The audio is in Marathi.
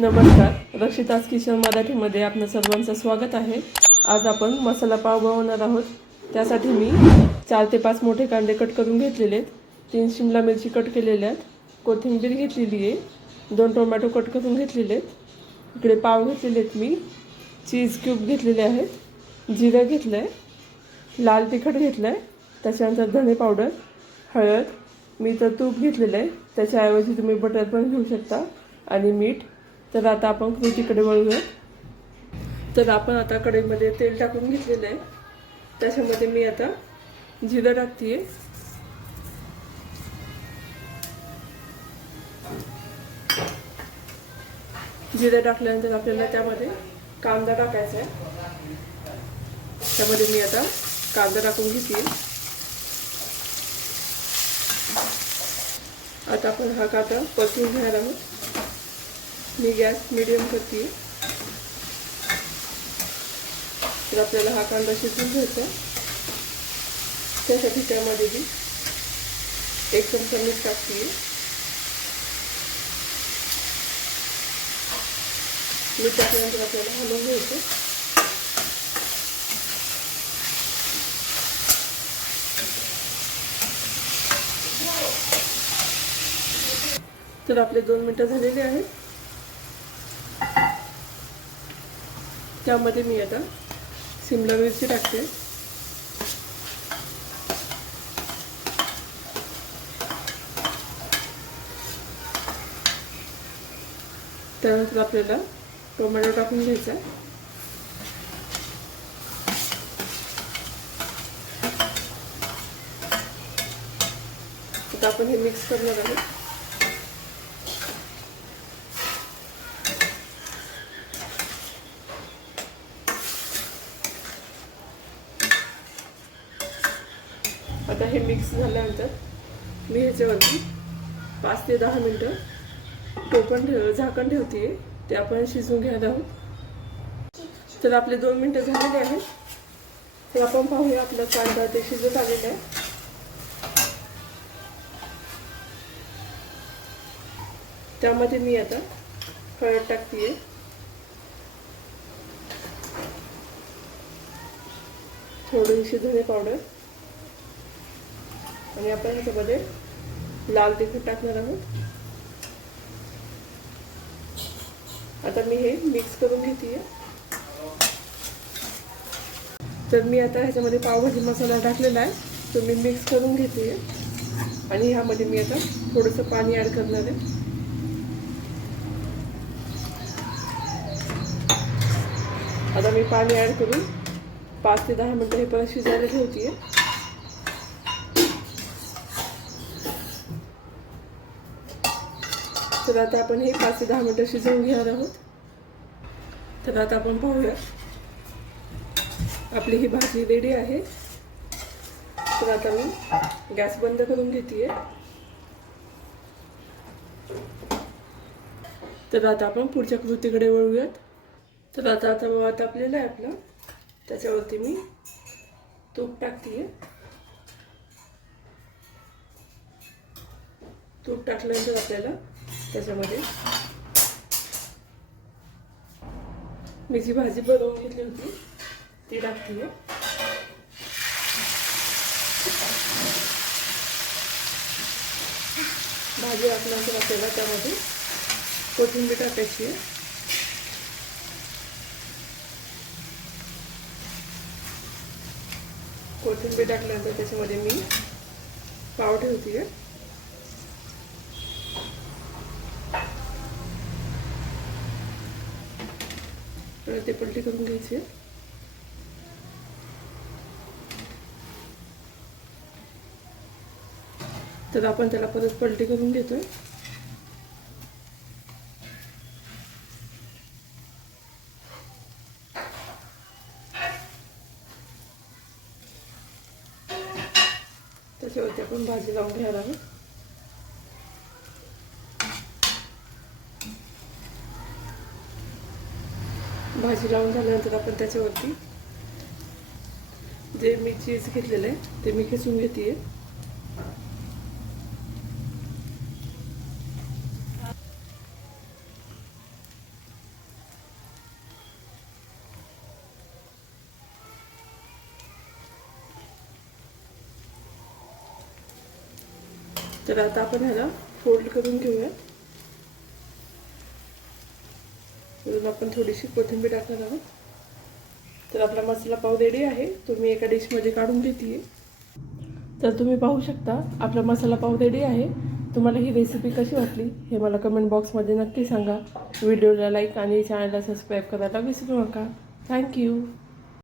नमस्कार, रक्षिताज किचन मराठीमध्ये आपलं सर्वांचं स्वागत आहे। आज आपण मसाला पाव बनवणार आहोत। त्यासाठी मी 4 ते 5 मोठे कांदे कट करून घेतलेले आहेत, 3 शिमला मिरची कट केलेल्या आहेत, कोथिंबीर घेतलेली आहे, 2 टोमॅटो कट करून घेतलेले आहेत, इकडे पाव घेतलेले आहेत, मी चीज क्यूब घेतलेले आहेत, जिरं घेतलं आहे, लाल तिखट घेतलं आहे, त्याच्यानंतर धने पावडर, हळद, मी तर तूप घेतलेलं आहे, त्याच्याऐवजी तुम्ही बटर पण घेऊ शकता, आणि मीठ। तर आता आपण कृतीकडे वळूया। तर आपण आता कढईमध्ये तेल टाकून घेतलेलं आहे, त्याच्यामध्ये मी आता जिरं टाकते आहे, जिरं टाकल्यानंतर आपल्याला त्यामध्ये कांदा टाकायचा आहे, त्यामध्ये मी आता कांदा टाकून घेते। आता आपण हा कांदा परतून घेणार आहोत। मी गॅस मीडियम करते, तर आपल्याला हा कांदा शिजवून घ्यायचा। त्यासाठी त्यामध्ये मी 1 चमचा मीठ टाकते। मीठ टाकल्यानंतर आपल्याला हलवून घ्यायचं। तर आपले 2 मिनिटं झालेले आहेत। त्यामध्ये मी आता शिमला मिरची टाकते, त्यानंतर आपल्याला टोमॅटो टाकून घ्यायचा। आता आपण हे मिक्स करणार आहोत। आता हे मिक्स झाल्यानंतर मी ह्याच्यावरती 5 ते 10 मिनिटं झाकण ठेवते, ते आपण शिजवून घ्यायला आहोत। तर आपले 2 मिनिटं झालेले आहेत, तर आपण पाहूया आपला कांदा ते शिजत आलेला आहे। त्यामध्ये मी आता हळद टाकते, थोडीशी धने पावडर, आणि आपण ह्याच्यामध्ये लाल तिखट टाकणार आहोत। आता मी हे मिक्स करून घेते। तर मी आता ह्याच्यामध्ये पावभाजी मसाला टाकलेला आहे, तो मी मिक्स करून घेते, आणि ह्यामध्ये मी आता थोडंसं पाणी ॲड करणार आहे। आता मी पाणी ॲड करून 5 ते 10 मिनिटं हे परत शिजायला ठेवते। तर आता आपण हे 5 ते 10 मिनिटं शिजवून घेणार आहोत। तर आता आपण पाहूया, आपली ही भाजी रेडी आहे। तर आता मी गॅस बंद करून घेते। तर आता आपण पुढच्या कृतीकडे वळूयात। तर आता तवा तापलेला आहे आपला, त्याच्यावरती मी तूप टाकते। तूप टाकल्यानंतर आपल्याला त्याच्यामध्ये मी जी भाजी बनवून घेतली होती ती टाकते। भाजी टाकल्यानंतर आपल्याला त्यामध्ये कोथिंबीर टाकायची आहे। कोथिंबीर टाकल्यानंतर त्याच्यामध्ये मी पाव ठेवते, ते पलटी करून घ्यायचे। तर आपण त्याला परत पलटी करून घेतोय। त्याच्यावरती आपण भाजी लावून घ्यायला आहोत। भाजी लावून झाल्यानंतर आपण त्याच्यावरती जे मी चीज घेतलेलं आहे ते मी खिसून घेते। तर आता आपण ह्याला फोल्ड करून घेऊयात. वरून आपण थोडीशी कोथिंबीर टाकणार आहोत. तर आपला मसाला पाव रेडी आहे. तो मी एका डिशमध्ये काढून घेते. तर तुम्ही पाहू शकता आपला मसाला पाव रेडी आहे. तुम्हाला ही रेसिपी कशी वाटली हे मला कमेंट बॉक्समध्ये नक्की सांगा. व्हिडिओला लाईक आणि चॅनलला सबस्क्राईब करायला विसरू नका. थँक्यू.